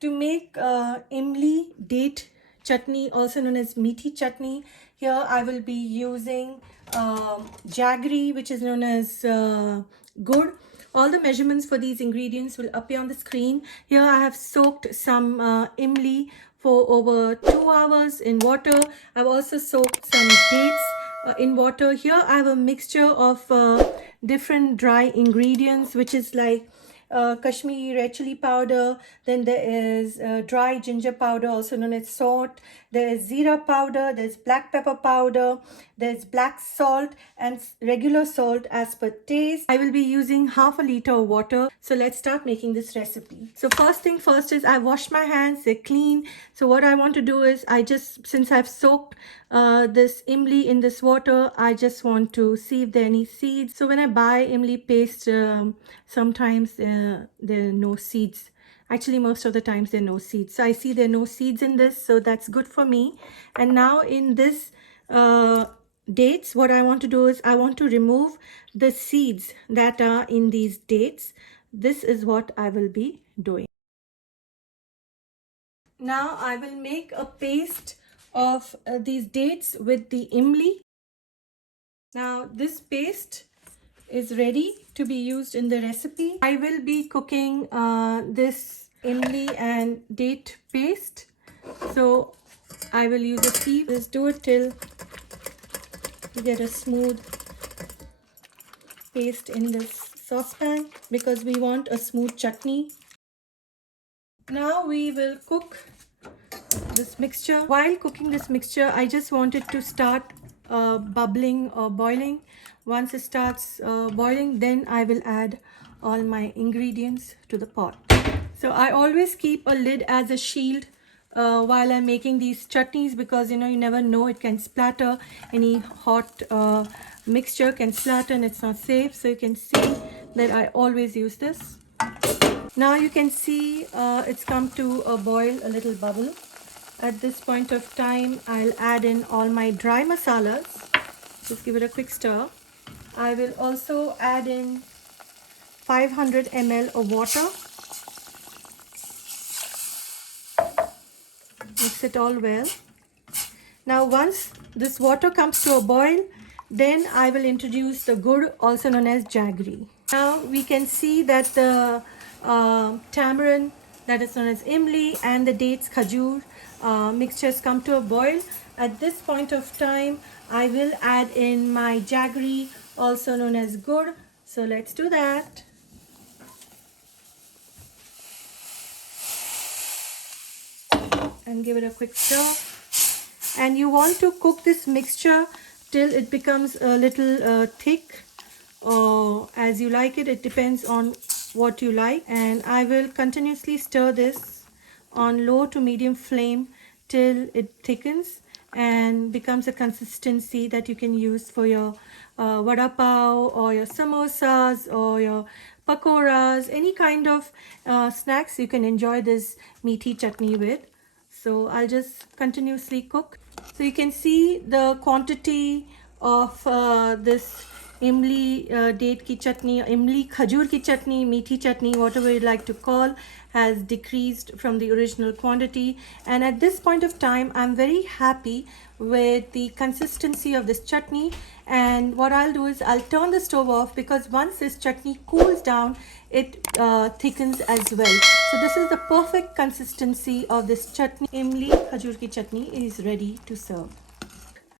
To make Imli Date Chutney, also known as Meethi Chutney, here I will be using Jaggery, which is known as gur. All the measurements for these ingredients will appear on the screen. Here I have soaked some Imli for over 2 hours in water. I've also soaked some dates in water. Here I have a mixture of different dry ingredients, which is like Kashmiri Red Chili powder. Then there is dry ginger powder, also known as salt. There is zira powder, there's black pepper powder, there's black salt and regular salt as per taste. I will be using half a liter of water. So let's start making this recipe. So first thing first is I washed my hands, they're clean. So what I want to do is since I've soaked this imli in this water, I just want to see if there are any seeds. So when I buy imli paste, sometimes there are no seeds. Actually, most of the times there are no seeds. So I see there are no seeds in this, so that's good for me. And now in this dates, what I want to do is I want to remove the seeds that are in these dates. This is what I will be doing. Now I will make a paste of these dates with the imli. Now this paste is ready to be used in the recipe. I will be cooking this imli and date paste. So I will use a sieve. Just do it till you get a smooth paste in this saucepan because we want a smooth chutney. Now we will cook this mixture. While cooking this mixture, I just want it to start bubbling or boiling. Once it starts boiling, then I will add all my ingredients to the pot. So I always keep a lid as a shield while I'm making these chutneys because you never know, it can splatter. Any hot mixture can splatter and it's not safe. So you can see that I always use this. Now you can see it's come to a boil, a little bubble. At this point of time, I'll add in all my dry masalas. Just give it a quick stir. I will also add in 500 ml of water. Mix it all well. Now once this water comes to a boil, then I will introduce the gur, also known as jaggery. Now we can see that the tamarind, that is known as imli, and the dates khajur mixtures come to a boil. At this point of time, I will add in my jaggery, also known as gur. So let's do that. And give it a quick stir. And you want to cook this mixture till it becomes a little thick, or as you like it. It depends on what you like. And I will continuously stir this on low to medium flame till it thickens and becomes a consistency that you can use for your vadapav or your samosas or your pakoras, any kind of snacks you can enjoy this meaty chutney with. So I'll just continuously cook. So you can see the quantity of this imli date ki chutney, imli khajur ki chutney, meethi chutney, whatever you like to call, has decreased from the original quantity. And at this point of time, I'm very happy with the consistency of this chutney. And what I'll do is I'll turn the stove off because once this chutney cools down, it thickens as well. So this is the perfect consistency of this chutney. Imli khajur ki chutney is ready to serve.